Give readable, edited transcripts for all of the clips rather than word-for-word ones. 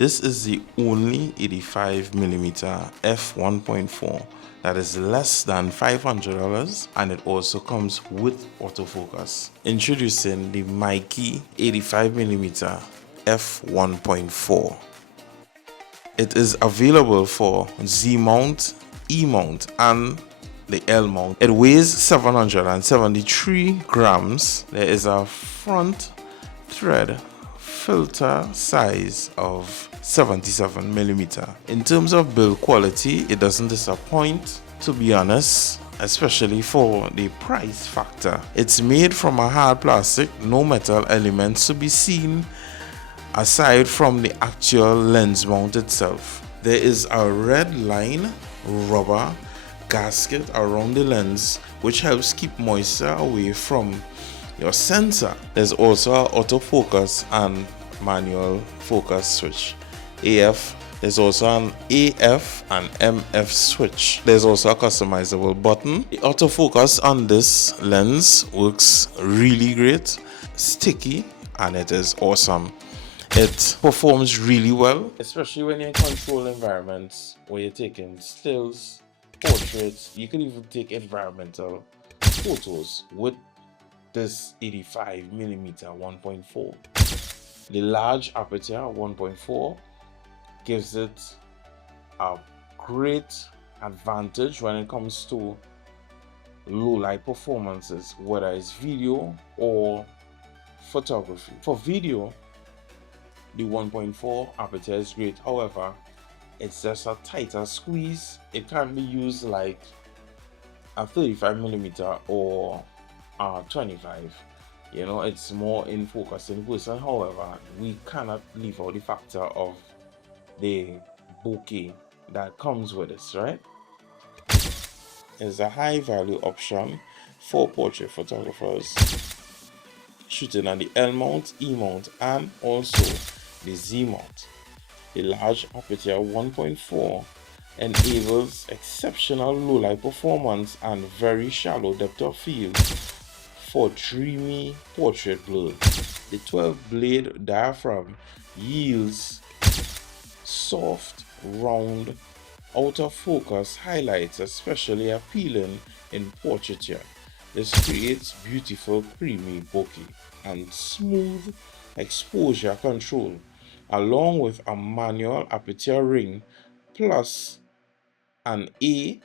This is the only 85mm f1.4 that is less than $500, and it also comes with autofocus. Introducing the Meike 85mm f1.4. It is available for Z mount, E mount, and the L mount. It weighs 773 grams. There is a front thread filter size of 77mm. In terms of build quality, it doesn't disappoint, to be honest, especially for the price factor. It's made from a hard plastic, no metal elements to be seen aside from the actual lens mount itself. There is a red line rubber gasket around the lens which helps keep moisture away from your sensor. There's also an autofocus and manual focus switch. AF. There's also an AF and MF switch. There's also a customizable button. The autofocus on this lens works really great, sticky, and it is awesome. It performs really well, especially when you're in controlled environments where you're taking stills, portraits. You can even take environmental photos with this 85mm 1.4. The large aperture 1.4 gives it a great advantage when it comes to low light performances, whether it's video or photography. For video, the 1.4 aperture is great. However, it's just a tighter squeeze. It can be used like a 35mm or 25. You know, it's more in focus in person. However, we cannot leave out the factor of the bokeh that comes with this, right? It's a high value option for portrait photographers shooting on the L mount, E mount, and also the Z mount. The large aperture 1.4 enables exceptional low light performance and very shallow depth of field for dreamy portrait blur. The 12-blade diaphragm yields soft, round, out of focus highlights, especially appealing in portraiture. This creates beautiful creamy bokeh and smooth exposure control, along with a manual aperture ring plus an A,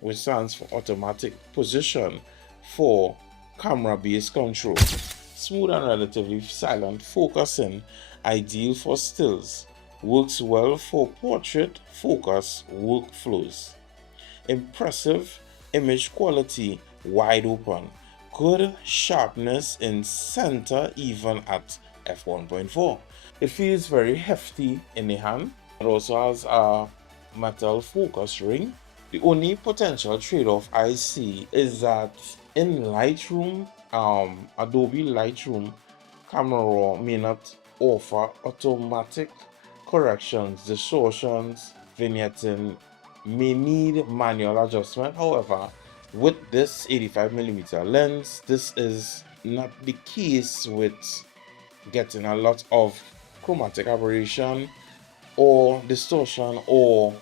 which stands for automatic position, for camera-based control. Smooth and relatively silent focusing, ideal for stills. Works well for portrait focus workflows. Impressive image quality, wide open. Good sharpness in center even at f1.4. It feels very hefty in the hand. It also has a metal focus ring. The only potential trade-off I see is that in Lightroom, Adobe Lightroom, Camera Raw may not offer automatic corrections, distortions, vignetting, may need manual adjustment. However, with this 85mm lens, this is not the case with getting a lot of chromatic aberration or distortion or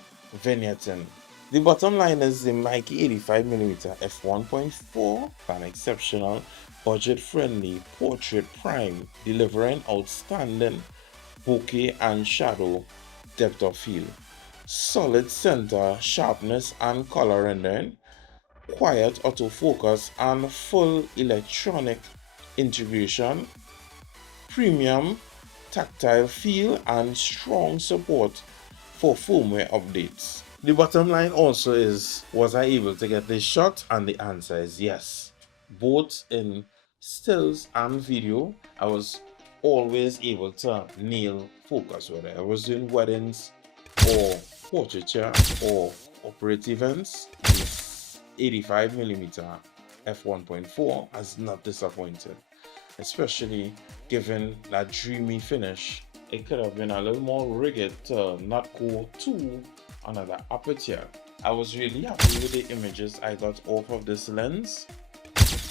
vignetting. The bottom line is the Meike 85mm f1.4, an exceptional budget-friendly portrait prime, delivering outstanding bokeh and shadow depth of field, solid center sharpness and color rendering, quiet autofocus and full electronic integration, premium tactile feel, and strong support for firmware updates. The bottom line also is, was I able to get this shot? And the answer is yes. Both in stills and video, I was always able to nail focus, whether I was doing weddings or portraiture or corporate events. This 85mm f1.4 has not disappointed, especially given that dreamy finish. It could have been a little more rigid to not go to another aperture. I was really happy with the images I got off of this lens.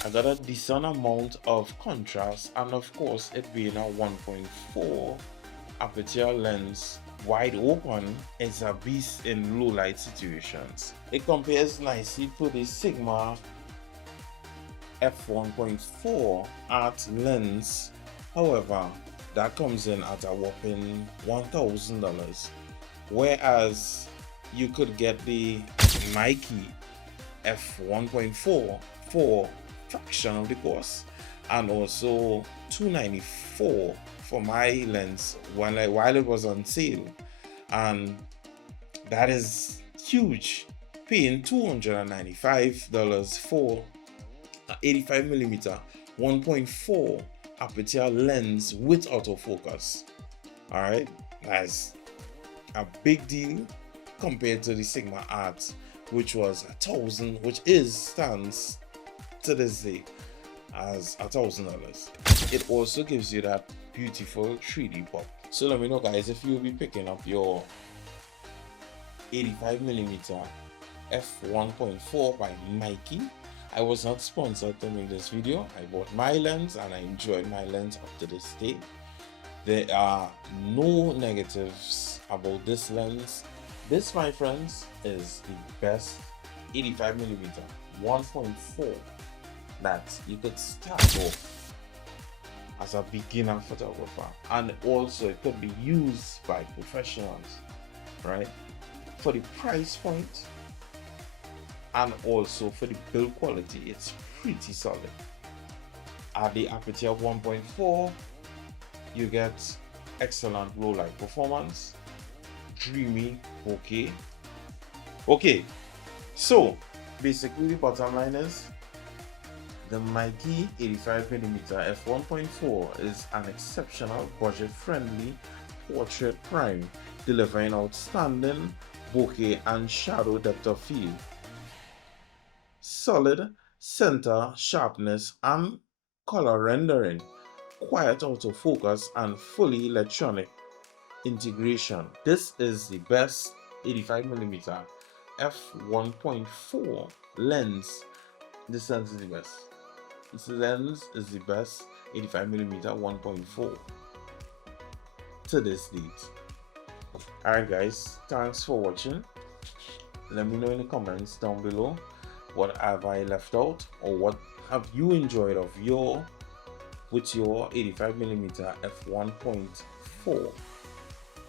I got a decent amount of contrast, and of course it being a 1.4 aperture lens, wide open is a beast in low light situations. It compares nicely to the Sigma f1.4 art lens. However, that comes in at a whopping $1,000, whereas you could get the Meike f1.4 for fraction of the cost, and also $294 for my lens while it was on sale, and that is huge. Paying $295 for 85mm 1.4 aperture lens with autofocus. All right, that's a big deal compared to the Sigma Art, which was $1,000, which stands to this day as $1,000. It also gives you that beautiful 3D pop. So let me know, guys, if you'll be picking up your 85mm f1.4 by Meike. I was not sponsored to make this video. I bought my lens and I enjoyed my lens up to this day. There are no negatives about this lens. This, my friends, is the best 85mm 1.4 that you could start off as a beginner photographer, and also it could be used by professionals, right? For the price point and also for the build quality, it's pretty solid. At the aperture of 1.4, you get excellent low light performance, dreamy bokeh. Okay, so basically the bottom line is the Meike 85mm f1.4 is an exceptional budget-friendly portrait prime, delivering outstanding bokeh and shadow depth of field, solid center sharpness and color rendering, quiet autofocus, and fully electronic integration. This is the best 85mm f1.4 lens. This lens is the best. This lens is the best 85mm 1.4 to this date. Alright guys, thanks for watching. Let me know in the comments down below what have I left out, or what have you enjoyed of with your 85mm f1.4.